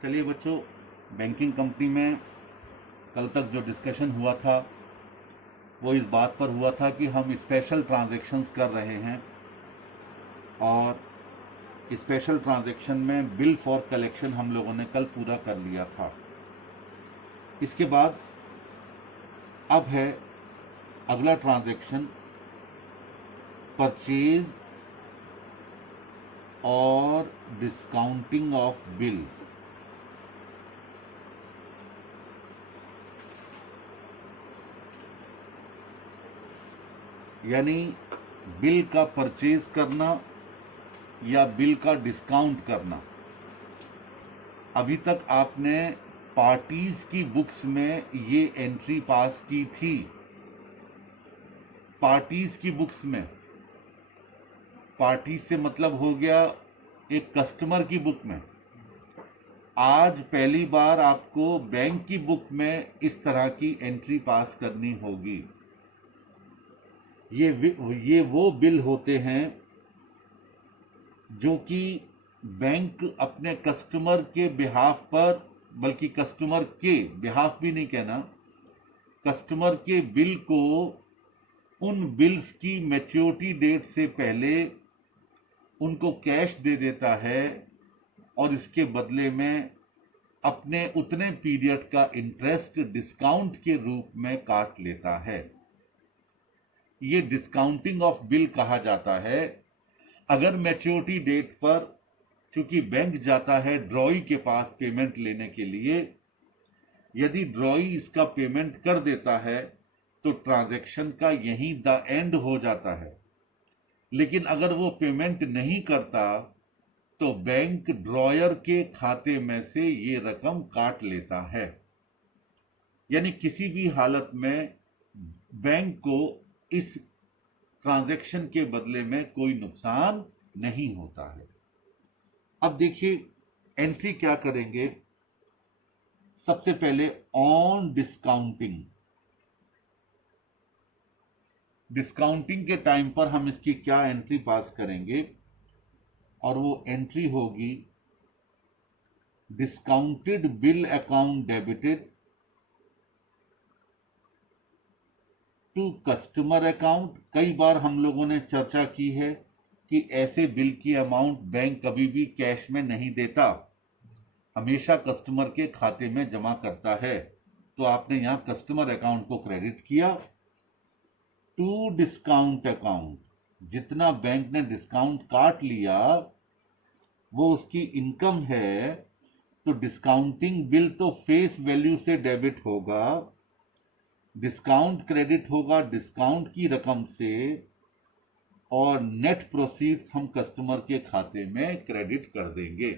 चलिए बच्चों, banking company में कल तक जो डिस्कशन हुआ था वो इस बात पर हुआ था कि हम स्पेशल ट्रांजैक्शंस कर रहे हैं और स्पेशल ट्रांजैक्शन में बिल फॉर कलेक्शन हम लोगों ने कल पूरा कर लिया था। इसके बाद अब है अगला ट्रांजैक्शन, परचेज और डिस्काउंटिंग ऑफ बिल। यानी बिल का परचेज करना या बिल का डिस्काउंट करना। अभी तक आपने पार्टीज की बुक्स में ये एंट्री पास की थी। पार्टीज की बुक्स में, पार्टीज से मतलब हो गया एक कस्टमर की बुक में। आज पहली बार आपको बैंक की बुक में इस तरह की एंट्री पास करनी होगी। ये वो बिल होते हैं जो कि बैंक अपने कस्टमर के बिहाफ पर, बल्कि कस्टमर के बिहाफ भी नहीं कहना, कस्टमर के बिल को उन बिल्स की मैच्योरिटी डेट से पहले उनको कैश दे देता है और इसके बदले में अपने उतने पीरियड का इंटरेस्ट डिस्काउंट के रूप में काट लेता है। ये डिस्काउंटिंग ऑफ बिल कहा जाता है। अगर मैच्योरिटी डेट पर, चूंकि बैंक जाता है ड्रॉई के पास पेमेंट लेने के लिए, यदि ड्रॉई इसका पेमेंट कर देता है तो ट्रांजैक्शन का यहीं द एंड हो जाता है। लेकिन अगर वो पेमेंट नहीं करता तो बैंक ड्रॉयर के खाते में से ये रकम काट लेता है। यानी किसी भी हालत में बैंक को इस ट्रांजैक्शन के बदले में कोई नुकसान नहीं होता है। अब देखिए एंट्री क्या करेंगे। सबसे पहले ऑन डिस्काउंटिंग, डिस्काउंटिंग के टाइम पर हम इसकी क्या एंट्री पास करेंगे, और वो एंट्री होगी discounted bill account debited to customer account. कई बार हम लोगों ने चर्चा की है कि ऐसे बिल की अमाउंट बैंक कभी भी कैश में नहीं देता, हमेशा कस्टमर के खाते में जमा करता है। तो आपने यहां कस्टमर अकाउंट को क्रेडिट किया टू डिस्काउंट अकाउंट। जितना बैंक ने डिस्काउंट काट लिया वो उसकी इनकम है, तो डिस्काउंटिंग बिल तो फेस वैल्यू से डेबिट होगा, डिस्काउंट क्रेडिट होगा डिस्काउंट की रकम से, और नेट प्रोसीड्स हम कस्टमर के खाते में क्रेडिट कर देंगे।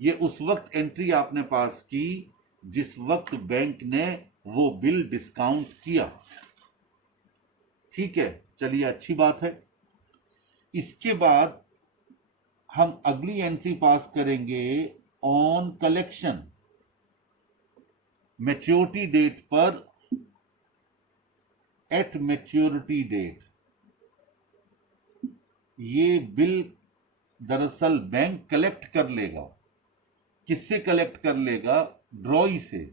ये उस वक्त एंट्री आपने पास की जिस वक्त बैंक ने वो बिल डिस्काउंट किया। ठीक है, चलिए अच्छी बात है। इसके बाद हम अगली एंट्री पास करेंगे ऑन कलेक्शन। मैच्योरिटी डेट पर, एट मैच्योरिटी डेट, ये बिल दरअसल बैंक कलेक्ट कर लेगा। किससे कलेक्ट कर लेगा? ड्रॉई से।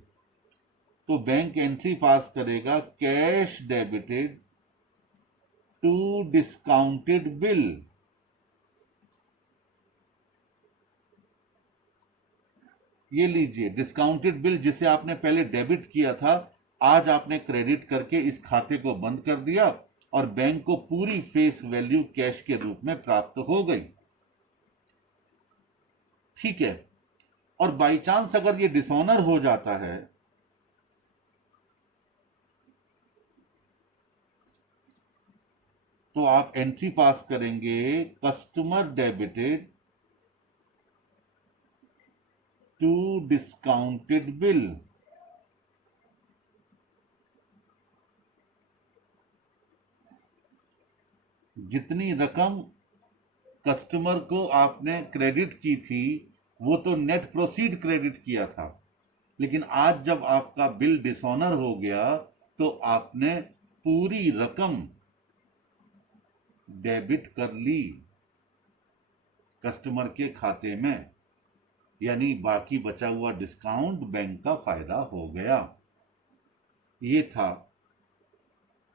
तो बैंक एंट्री पास करेगा cash debited to discounted bill. ये लीजिए डिस्काउंटेड बिल जिसे आपने पहले डेबिट किया था, आज आपने क्रेडिट करके इस खाते को बंद कर दिया और बैंक को पूरी फेस वैल्यू कैश के रूप में प्राप्त हो गई। ठीक है, और बाई चांस अगर ये डिसऑनर हो जाता है तो आप एंट्री पास करेंगे customer debited to discounted bill. जितनी रकम कस्टमर को आपने क्रेडिट की थी वो तो नेट प्रोसीड क्रेडिट किया था, लेकिन आज जब आपका बिल डिसऑनर हो गया तो आपने पूरी रकम डेबिट कर ली कस्टमर के खाते में। यानी बाकी बचा हुआ डिस्काउंट बैंक का फायदा हो गया। ये था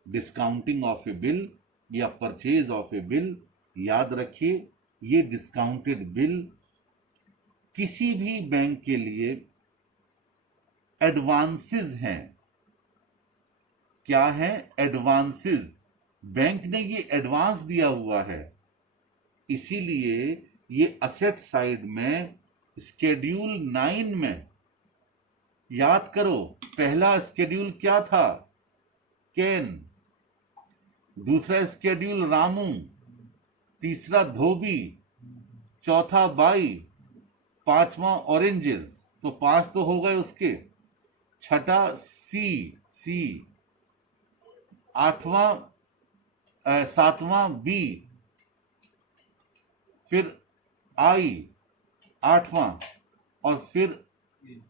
डिस्काउंटिंग ऑफ ए बिल या परचेज ऑफ ए बिल। याद रखिए, ये डिस्काउंटेड बिल किसी भी बैंक के लिए एडवांसेस हैं। क्या है? एडवांसेस। बैंक ने ये एडवांस दिया हुआ है, इसीलिए ये असेट साइड में स्केड्यूल 9 में, याद करो, पहला स्केड्यूल क्या था? केन। दूसरा स्केड्यूल रामू, तीसरा धोबी, चौथा बाई, पांचवा ऑरेंजेस, तो 5 तो हो गए उसके। छठा सी, आठवां 7वां बी, फिर आई 8वां, और फिर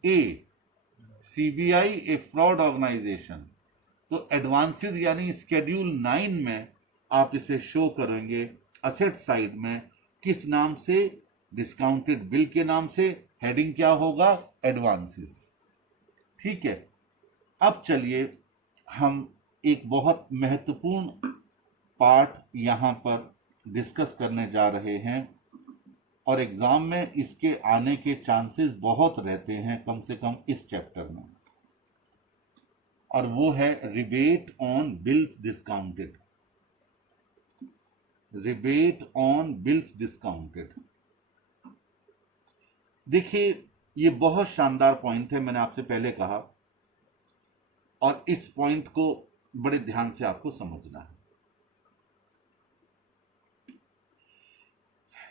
ए, सीबीआई ए फ्रॉड ऑर्गेनाइजेशन। तो एडवांसेस यानी स्केड्यूल 9 में आप इसे शो करेंगे असेट साइड में, किस नाम से? डिस्काउंटेड बिल के नाम से। हेडिंग क्या होगा? एडवांसेस। ठीक है। अब चलिए हम एक बहुत महत्वपूर्ण पार्ट यहां पर डिस्कस करने जा रहे हैं, और एग्जाम में इसके आने के चांसेस बहुत रहते हैं, कम से कम इस चैप्टर में, और वो है rebate on bills discounted. Rebate on bills discounted. देखिए, ये बहुत शानदार पॉइंट है, मैंने आपसे पहले कहा, और इस पॉइंट को बड़े ध्यान से आपको समझना है।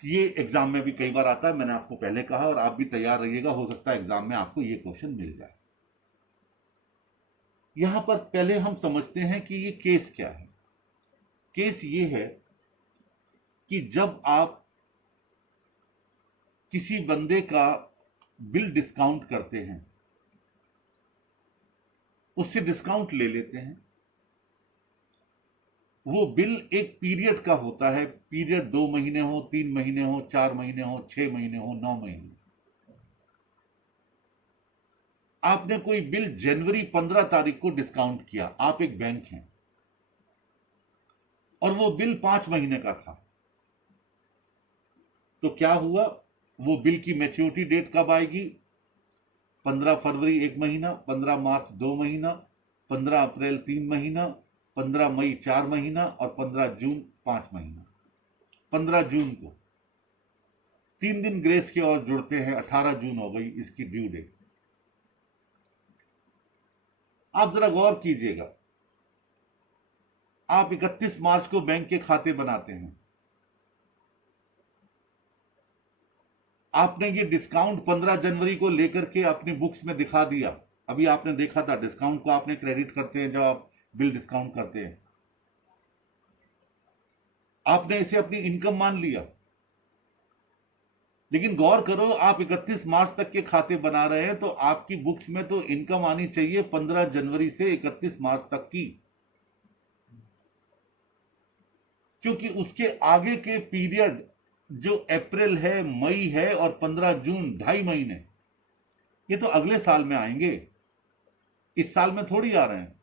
ये एग्जाम में भी कई बार आता है, मैंने आपको पहले कहा, और आप भी तैयार रहिएगा, हो सकता है एग्जाम में आपको ये क्वेश्चन मिल जाए। यहां पर पहले हम समझते हैं कि ये केस क्या है। केस ये है कि जब आप किसी बंदे का बिल डिस्काउंट करते हैं, उससे डिस्काउंट ले लेते हैं, वो बिल एक पीरियड का होता है। पीरियड 2 महीने हो, 3 महीने हो, 4 महीने हो, 6 महीने हो, 9 महीने। आपने कोई बिल जनवरी 15 तारीख को डिस्काउंट किया, आप एक बैंक हैं, और वो बिल 5 महीने का था, तो क्या हुआ? वो बिल की मैच्योरिटी डेट कब आएगी? 15 फरवरी 1 महीना, 15 मार्च 2 महीना, 15 अप्रैल 3 महीना, 15 मई 4 महीना, और 15 जून 5 महीना। 15 जून को 3 दिन ग्रेस के और जुड़ते हैं, 18 जून हो गई इसकी ड्यू डेट। आप जरा गौर कीजिएगा, आप 31 मार्च को बैंक के खाते बनाते हैं, आपने ये डिस्काउंट 15 जनवरी को लेकर के अपनी बुक्स में दिखा दिया। अभी आपने देखा था, डिस्काउंट को आपने क्रेडिट करते हैं जब आप बिल डिस्काउंट करते हैं, आपने इसे अपनी इनकम मान लिया। लेकिन गौर करो, आप 31 मार्च तक के खाते बना रहे हैं, तो आपकी बुक्स में तो इनकम आनी चाहिए 15 जनवरी से 31 मार्च तक की, क्योंकि उसके आगे के पीरियड जो अप्रैल है, मई है, और 15 जून, 2.5 महीने, ये तो अगले साल में आएंगे, इस साल में थोड़ी आ रहे हैं।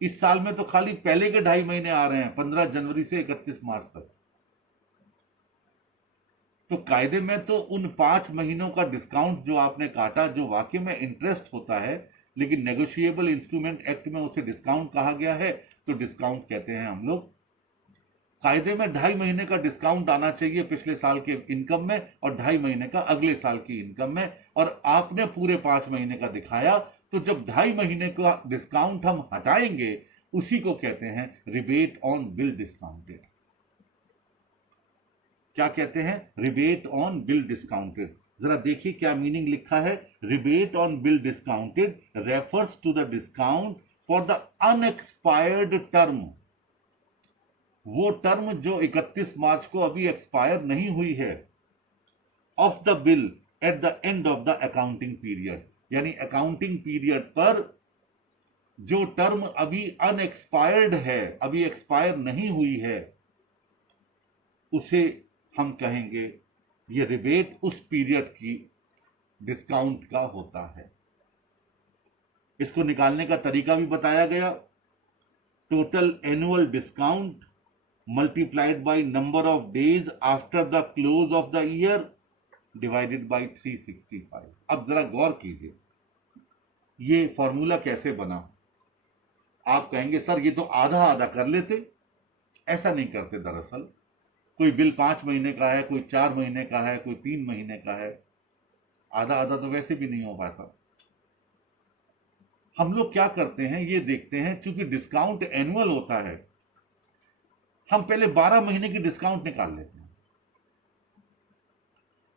इस साल में तो खाली पहले के 2.5 महीने आ रहे हैं, 15 जनवरी से 31 मार्च तक। तो कायदे में तो उन 5 महीनों का डिस्काउंट जो आपने काटा, जो वाकई में इंटरेस्ट होता है, लेकिन नेगोशिएबल इंस्ट्रूमेंट एक्ट में उसे डिस्काउंट कहा गया है, तो डिस्काउंट कहते हैं हम लोग। कायदे में 2.5 महीने का डिस्काउंट आना चाहिए पिछले साल के इनकम में, और 2.5 महीने का अगले साल की इनकम में, और आपने पूरे 5 महीने का दिखाया। तो जब 2.5 महीने का डिस्काउंट हम हटाएंगे, उसी को कहते हैं रिबेट ऑन बिल डिस्काउंटेड। क्या कहते हैं? Rebate on bill discounted. जरा देखिए क्या मीनिंग लिखा है। Rebate on bill discounted refers to the discount for the unexpired term. वो टर्म जो 31 मार्च को अभी एक्सपायर नहीं हुई है, of the bill at the end of the accounting period. यानी अकाउंटिंग पीरियड पर जो टर्म अभी अनएक्सपायर्ड है, अभी एक्सपायर नहीं हुई है, उसे हम कहेंगे, ये रिबेट उस पीरियड की डिस्काउंट का होता है। इसको निकालने का तरीका भी बताया गया। Total annual discount multiplied by number of days after the close of the year divided by 365। अब जरा गौर कीजिए, ये फॉर्मूला कैसे बना। आप कहेंगे सर ये तो आधा आधा कर लेते। ऐसा नहीं करते। दरअसल कोई बिल 5 महीने का है, कोई 4 महीने का है, कोई 3 महीने का है, आधा आधा तो वैसे भी नहीं हो पाता। हम लोग क्या करते हैं, ये देखते हैं, चूंकि डिस्काउंट एनुअल होता है, हम पहले 12 महीने की डिस्काउंट निकाल लेते हैं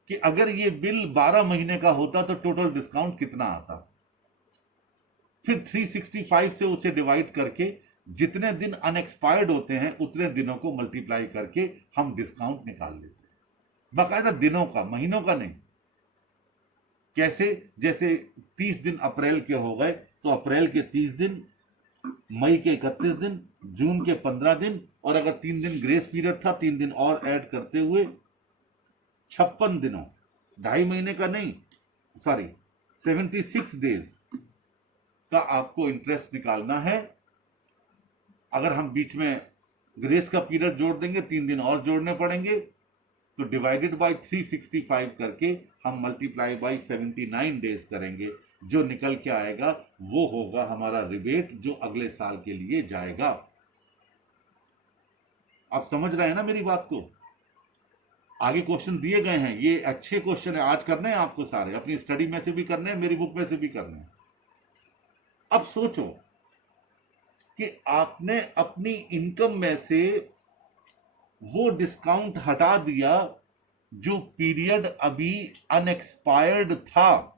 कि अगर ये बिल 12 महीने का होता तो टोटल डिस्काउंट कितना आता। फिर 365 से उसे डिवाइड करके जितने दिन अनएक्सपायर्ड होते हैं उतने दिनों को मल्टीप्लाई करके हम डिस्काउंट निकाल लेते हैं, बाकायदा दिनों का, महीनों का नहीं। कैसे? जैसे 30 दिन अप्रैल के हो गए तो अप्रैल के 30 दिन, मई के 31 दिन, जून के 15 दिन, और अगर 3 दिन ग्रेस पीरियड था 3 दिन और ऐड करते हुए 56 दिनों, 2.5 महीने का नहीं, सॉरी 76 डेज का आपको इंटरेस्ट निकालना है। अगर हम बीच में ग्रेस का पीरियड जोड़ देंगे, 3 दिन और जोड़ने पड़ेंगे, तो डिवाइडेड बाय 365 करके हम मल्टीप्लाई बाय 79 डेज करेंगे। जो निकल के आएगा वो होगा हमारा रिबेट, जो अगले साल के लिए जाएगा। आप समझ रहे हैं ना मेरी बात को? आगे क्वेश्चन दिए गए हैं, ये अच्छे क्वेश्चन है, आज करने हैं आपको सारे, अपनी स्टडी में से भी करने हैं, मेरी बुक में से भी करने हैं। अब सोचो कि आपने अपनी इनकम में से वो डिस्काउंट हटा दिया जो पीरियड अभी अनएक्सपायर्ड था,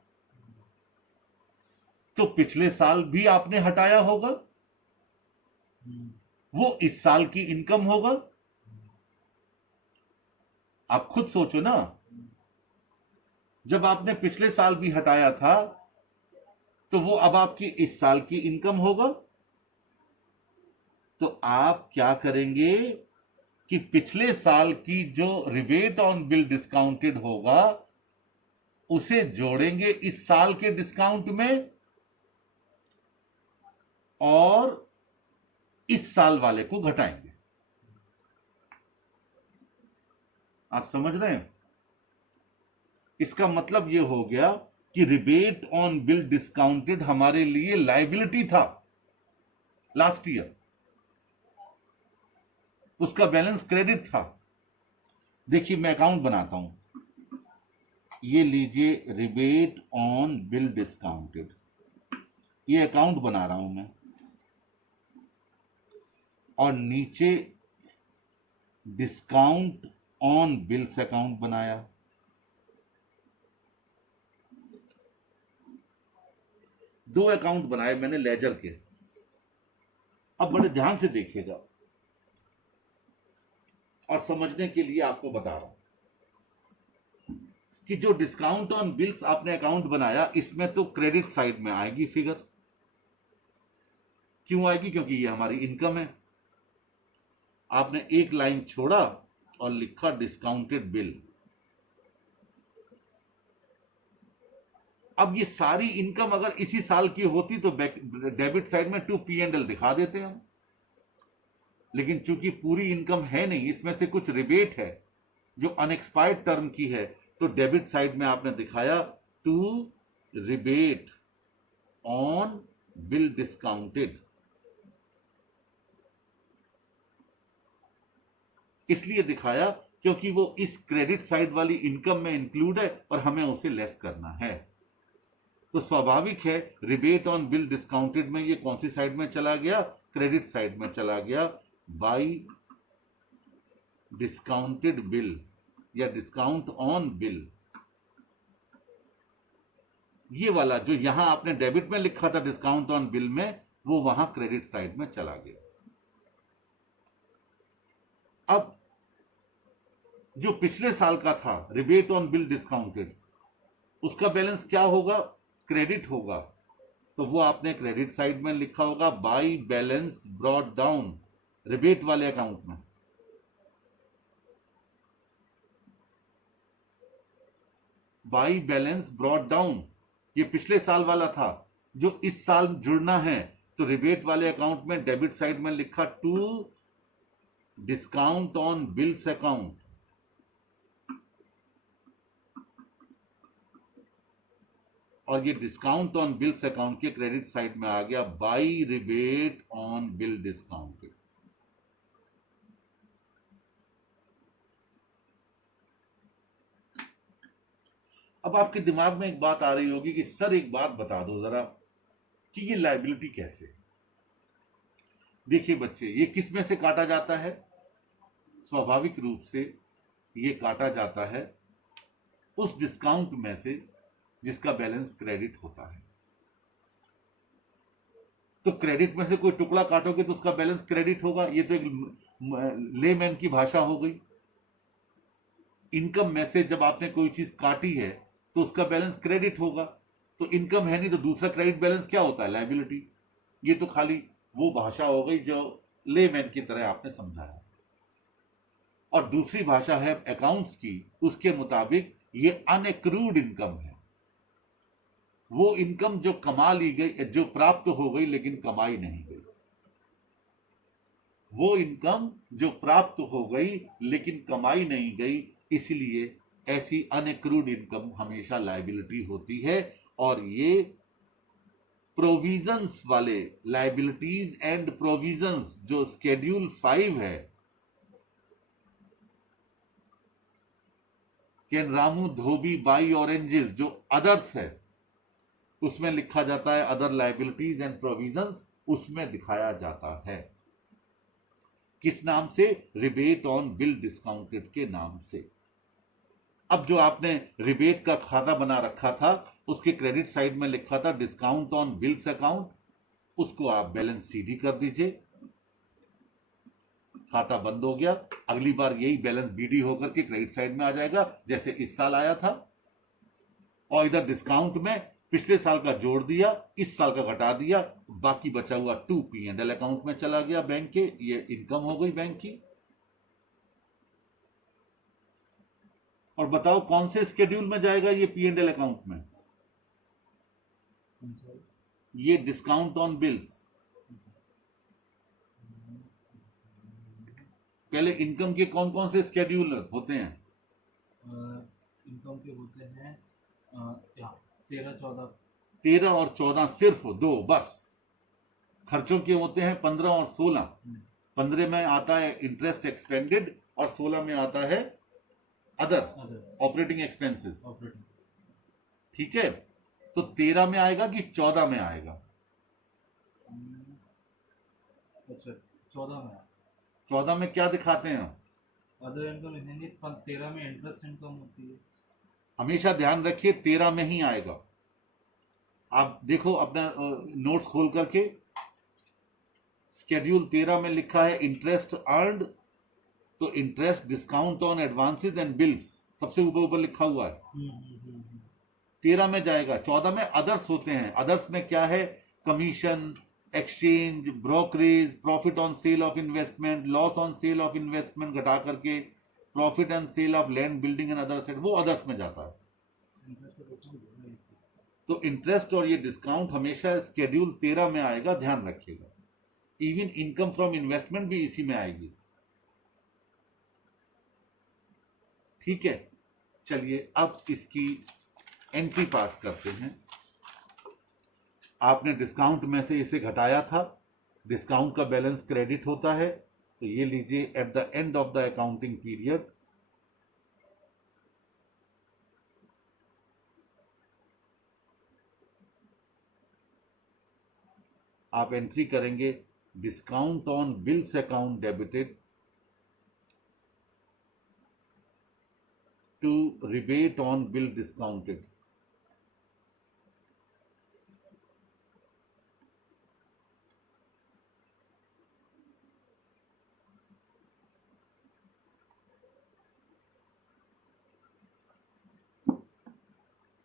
तो पिछले साल भी आपने हटाया होगा, वो इस साल की इनकम होगा। आप खुद सोचो ना, जब आपने पिछले साल भी हटाया था तो वो अब आपकी इस साल की इनकम होगा। तो आप क्या करेंगे कि पिछले साल की जो रिबेट ऑन बिल डिस्काउंटेड होगा उसे जोड़ेंगे इस साल के डिस्काउंट में और इस साल वाले को घटाएंगे। आप समझ रहे हैं? इसका मतलब यह हो गया कि रिबेट ऑन बिल डिस्काउंटेड हमारे लिए लायबिलिटी था लास्ट ईयर, उसका बैलेंस क्रेडिट था। देखिए मैं अकाउंट बनाता हूं, ये लीजिए रिबेट ऑन बिल डिस्काउंटेड, ये अकाउंट बना रहा हूं मैं, और नीचे डिस्काउंट ऑन बिल्स अकाउंट बनाया। दो अकाउंट बनाए मैंने लेजर के। अब बड़े ध्यान से देखिएगा और समझने के लिए आपको बता रहा हूं कि जो डिस्काउंट ऑन बिल्स आपने अकाउंट बनाया, इसमें तो क्रेडिट साइड में आएगी फिगर। क्यों आएगी? क्योंकि ये हमारी इनकम है। आपने एक लाइन छोड़ा और लिखा डिस्काउंटेड बिल। अब ये सारी इनकम अगर इसी साल की होती तो डेबिट साइड में 2P&L दिखा देते हैं, लेकिन चूंकि पूरी इनकम है नहीं, इसमें से कुछ रिबेट है जो अनएक्सपायर्ड टर्म की है, तो डेबिट साइड में आपने दिखाया to rebate on bill discounted. इसलिए दिखाया क्योंकि वो इस क्रेडिट साइड वाली इनकम में इंक्लूड है और हमें उसे लेस करना है। तो स्वाभाविक है रिबेट ऑन बिल डिस्काउंटेड में ये कौन सी साइड में चला गया? क्रेडिट साइड में चला गया। बाय डिस्काउंटेड बिल या डिस्काउंट ऑन बिल, ये वाला जो यहां आपने डेबिट में लिखा था डिस्काउंट ऑन बिल में, वो वहां क्रेडिट साइड में चला गया। अब जो पिछले साल का था रिबेट ऑन बिल डिस्काउंटेड, उसका बैलेंस क्या होगा? क्रेडिट होगा। तो वो आपने क्रेडिट साइड में लिखा होगा by balance brought down, rebate वाले अकाउंट में। बाई बैलेंस ब्रॉट डाउन, ये पिछले साल वाला था, जो इस साल जुड़ना है तो रिबेट वाले अकाउंट में डेबिट साइड में लिखा to discount on bills account, और ये डिस्काउंट ऑन बिल्स अकाउंट के क्रेडिट साइड में आ गया by rebate on bill discounted. अब आपके दिमाग में एक बात आ रही होगी कि सर एक बात बता दो जरा कि ये लायबिलिटी कैसे। देखिए बच्चे, ये किस में से काटा जाता है? स्वाभाविक रूप से ये काटा जाता है उस डिस्काउंट में से जिसका बैलेंस क्रेडिट होता है। तो क्रेडिट में से कोई टुकड़ा काटोगे तो उसका बैलेंस क्रेडिट होगा। ये तो एक लेमैन की भाषा हो गई। इनकम में से जब आपने कोई चीज काटी है तो उसका बैलेंस क्रेडिट होगा। तो इनकम है नहीं तो दूसरा क्रेडिट बैलेंस क्या होता है? लायबिलिटी। ये तो खाली वो भाषा हो गई जो लेमैन की तरह आपने समझाया। और दूसरी भाषा है अकाउंट्स की, उसके मुताबिक ये अनएक्रूड इनकम है। वो इनकम जो कमा ली गई, जो प्राप्त हो गई लेकिन कमाई नहीं गई। वो इनकम जो प्राप्त हो गई लेकिन कमाई नहीं गई, इसलिए ऐसी अनएक्रूड इनकम हमेशा लायबिलिटी होती है। और ये प्रोविजंस वाले लायबिलिटीज एंड प्रोविजंस जो स्केड्यूल 5 है, can Ramu Dhobi by oranges, जो अदर्स है, उसमें लिखा जाता है अदर लायबिलिटीज एंड प्रोविजंस, उसमें दिखाया जाता है किस नाम से? रिबेट ऑन बिल डिस्काउंटेड के नाम से। अब जो आपने रिबेट का खाता बना रखा था उसके क्रेडिट साइड में लिखा था डिस्काउंट ऑन बिल्स अकाउंट, उसको आप बैलेंस सीधी कर दीजिए, खाता बंद हो गया। अगली बार यही बैलेंस बीडी होकर के क्रेडिट साइड में आ जाएगा जैसे इस साल आया था। और इधर डिस्काउंट में पिछले साल का जोड़ दिया, इस साल का घटा दिया, बाकी बचा हुआ टू P&L अकाउंट में चला गया बैंक के। ये इनकम हो गई बैंक की। और बताओ कौन से स्केड्यूल में जाएगा ये P&L अकाउंट में? ये डिस्काउंट ऑन बिल्स। पहले इनकम के कौन कौन से स्केड्यूल होते हैं? इनकम के होते हैं 13, 14। 13 और 14 सिर्फ दो बस। खर्चों के होते हैं 15 और 16। 15 में आता है इंटरेस्ट एक्सपेंडेड और 16 में आता है अदर ऑपरेटिंग एक्सपेंसेस। ठीक है, तो 13 में आएगा कि 14 में आएगा? अच्छा, 14 में। 14 में क्या दिखाते हैं? अदर इनकम लिखेंगे, 13 में इंटरेस्ट इनकम होती है। हमेशा ध्यान रखिए 13 में ही आएगा। आप देखो अपना नोट्स खोल करके, स्केड्यूल 13 में लिखा है इंटरेस्ट अर्नड, तो interest discount on advances and bills सबसे ऊपर लिखा हुआ है। 13 में जाएगा। 14 में अदर्स होते हैं। अदर्स में क्या है? Commission, exchange, brokerage, profit on sale of investment, loss on sale of investment घटा करके profit and sale of land, building and other asset, वो अदर्स में जाता है। तो इंटरेस्ट और ये डिस्काउंट हमेशा स्केड्यूल 13 में आएगा, ध्यान रखिएगा। इवन इनकम फ्रॉम इन्वेस्टमेंट भी इसी में आएगी। ठीक है, चलिए अब इसकी एंट्री पास करते हैं। आपने डिस्काउंट में से इसे घटाया था, डिस्काउंट का बैलेंस क्रेडिट होता है, तो ये लीजिए at the end of the accounting period आप एंट्री करेंगे discount on bills account debited to rebate on bill discounted.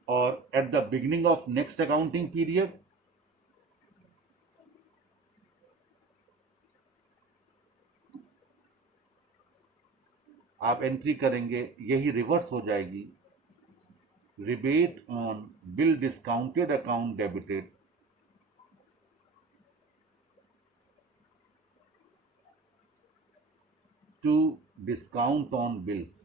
और at the beginning of next accounting period आप एंट्री करेंगे, यही रिवर्स हो जाएगी, rebate on bill discounted account debited to discount on bills.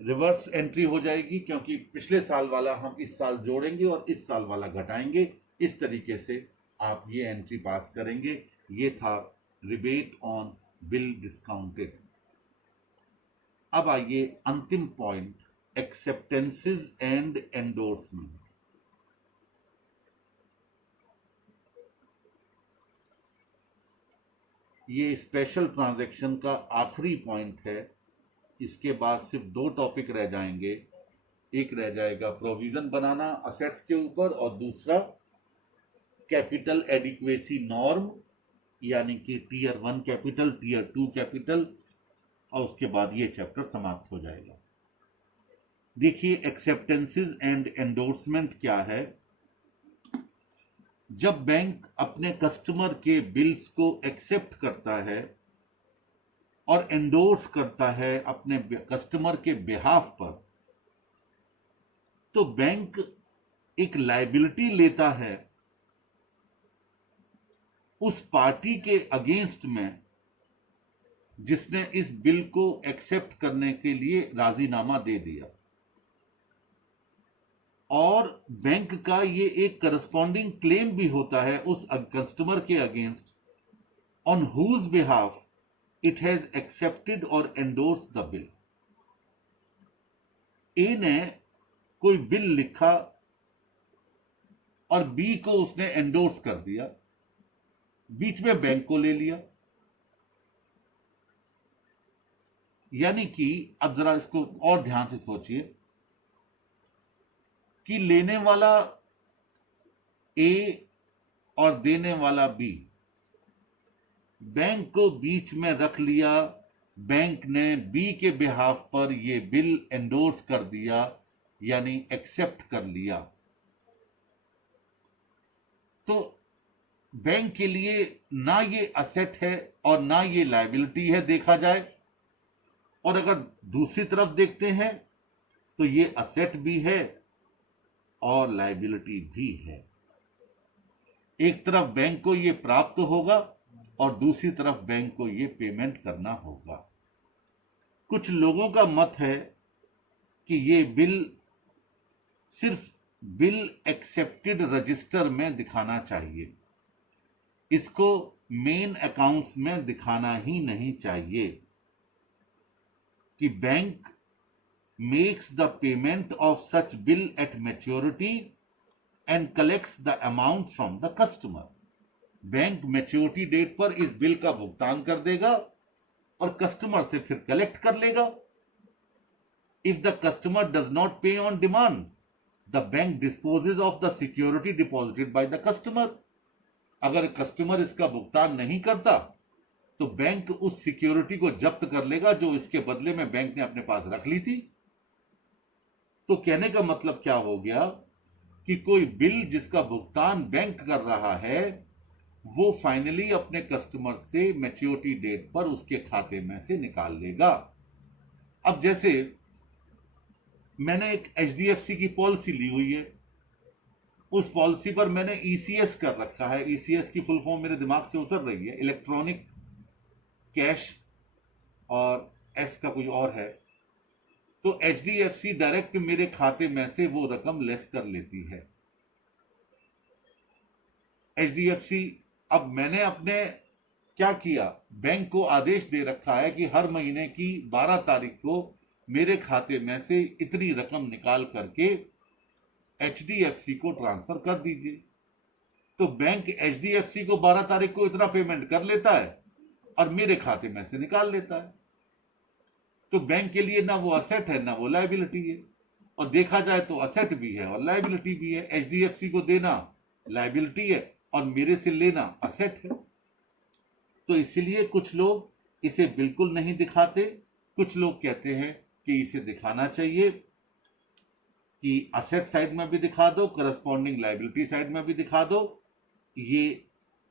Reverse entry हो जाएगी क्योंकि पिछले साल वाला हम इस साल जोड़ेंगे और इस साल वाला घटाएंगे। इस तरीके से आप ये एंट्री पास करेंगे। ये था रिबेट ऑन बिल डिस्काउंटेड। अब आइए अंतिम पॉइंट, एक्सेप्टेंसेस एंड एंडोर्समेंट। ये स्पेशल ट्रांजैक्शन का आखिरी पॉइंट है। इसके बाद सिर्फ दो टॉपिक रह जाएंगे। एक रह जाएगा प्रोविजन बनाना असेट्स के ऊपर, और दूसरा कैपिटल एडिक्वेसी नॉर्म, यानी कि टीयर 1 कैपिटल, टीयर 2 कैपिटल, और उसके बाद ये चैप्टर समाप्त हो जाएगा। देखिए एक्सेप्टेंसेस एंड एंडोर्समेंट क्या है। जब बैंक अपने कस्टमर के बिल्स को एक्सेप्ट करता है और एंडोर्स करता है अपने कस्टमर के बिहाफ पर, तो बैंक एक लायबिलिटी लेता है उस पार्टी के अगेंस्ट में जिसने इस बिल को एक्सेप्ट करने के लिए राजीनामा दे दिया, और बैंक का ये एक करस्पॉन्डिंग क्लेम भी होता है उस कस्टमर के against on whose behalf it has accepted और एंडोर्स द बिल। ए ने कोई बिल लिखा और बी को उसने एंडोर्स कर दिया, बीच में बैंक को ले लिया। यानी कि अब जरा इसको और ध्यान से सोचिए कि लेने वाला ए और देने वाला बी, बैंक को बीच में रख लिया। बैंक ने बी के बिहाफ पर यह बिल एंडोर्स कर दिया, यानी एक्सेप्ट कर लिया। तो बैंक के लिए ना ये असेट है और ना ये लायबिलिटी है देखा जाए, और अगर दूसरी तरफ देखते हैं तो ये असेट भी है और लायबिलिटी भी है। एक तरफ बैंक को ये प्राप्त होगा और दूसरी तरफ बैंक को ये पेमेंट करना होगा। कुछ लोगों का मत है कि ये बिल सिर्फ बिल एक्सेप्टेड रजिस्टर में दिखाना चाहिए, इसको मेन अकाउंट्स में दिखाना ही नहीं चाहिए कि bank makes the payment of such bill at maturity and collects the amount from the customer। Bank maturity date पर इस बिल का भुगतान कर देगा और कस्टमर से फिर कलेक्ट कर लेगा। If the customer does not pay on demand, the bank disposes of the security deposited by the customer. अगर कस्टमर इसका भुगतान नहीं करता तो बैंक उस सिक्योरिटी को जब्त कर लेगा जो इसके बदले में बैंक ने अपने पास रख ली थी। तो कहने का मतलब क्या हो गया कि कोई बिल जिसका भुगतान बैंक कर रहा है वो फाइनली अपने कस्टमर से मैच्योरिटी डेट पर उसके खाते में से निकाल लेगा। अब जैसे मैंने एक एचडीएफसी की पॉलिसी ली हुई है, उस पॉलिसी पर मैंने ईसीएस कर रखा है। ईसीएस की फुल फॉर्म मेरे दिमाग से उतर रही है, इलेक्ट्रॉनिक कैश, और एस का कोई और है। तो एचडीएफसी डायरेक्ट मेरे खाते में से वो रकम लेस कर लेती है। एचडीएफसी, अब मैंने अपने क्या किया, बैंक को आदेश दे रखा है कि हर महीने की 12 तारीख को मेरे खाते में से इतनी रकम निकाल करके एचडीएफसी को ट्रांसफर कर दीजिए। तो बैंक एचडीएफसी को 12 तारीख को इतना पेमेंट कर लेता है और मेरे खाते में से निकाल लेता है। तो बैंक के लिए ना वो असेट है ना वो लायबिलिटी है, और देखा जाए तो असेट भी है और लायबिलिटी भी है। एचडीएफसी को देना लायबिलिटी है और मेरे से लेना असेट है। तो इसलिए कुछ लोग इसे बिल्कुल नहीं दिखाते, कुछ लोग कहते हैं कि इसे दिखाना चाहिए कि असेट साइड में भी दिखा दो, करस्पॉन्डिंग लायबिलिटी साइड में भी दिखा दो। ये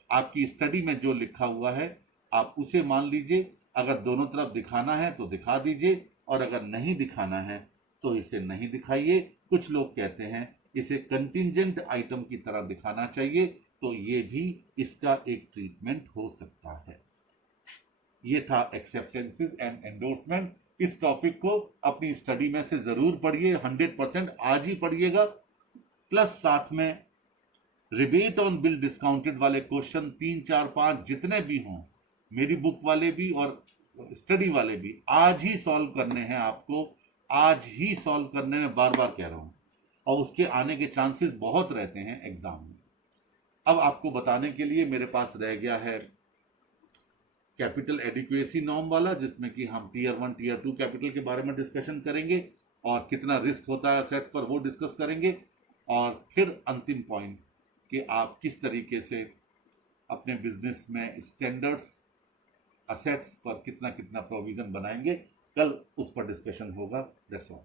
आपकी स्टडी में जो लिखा हुआ है आप उसे मान लीजिए, अगर दोनों तरफ दिखाना है तो दिखा दीजिए, और अगर नहीं दिखाना है तो इसे नहीं दिखाइए। कुछ लोग कहते हैं इसे कंटिंजेंट आइटम की तरह दिखाना चाहिए, तो ये भी इसका एक ट्रीटमेंट हो सकता है। ये था एक्सेप्टेंसेस एंड एंडोर्समेंट। इस टॉपिक को अपनी स्टडी में से जरूर पढ़िए, 100% आज ही पढ़िएगा। प्लस साथ में रिबेट ऑन बिल डिस्काउंटेड वाले क्वेश्चन 3, 4, 5 जितने भी हों, मेरी बुक वाले भी और स्टडी वाले भी, आज ही सॉल्व करने हैं आपको, आज ही सॉल्व करने में, बार बार कह रहा हूं, और उसके आने के चांसेस बहुत रहते हैं एग्जाम में। अब आपको बताने के लिए मेरे पास रह गया है कैपिटल एडिक्वेसी नॉर्म वाला, जिसमें कि हम टीयर 1 टीयर 2 कैपिटल के बारे में डिस्कशन करेंगे और कितना रिस्क होता है असेट्स पर वो डिस्कस करेंगे, और फिर अंतिम पॉइंट कि आप किस तरीके से अपने बिजनेस में स्टैंडर्ड्स असेट्स पर कितना कितना प्रोविजन बनाएंगे, कल उस पर डिस्कशन होगा। That's all.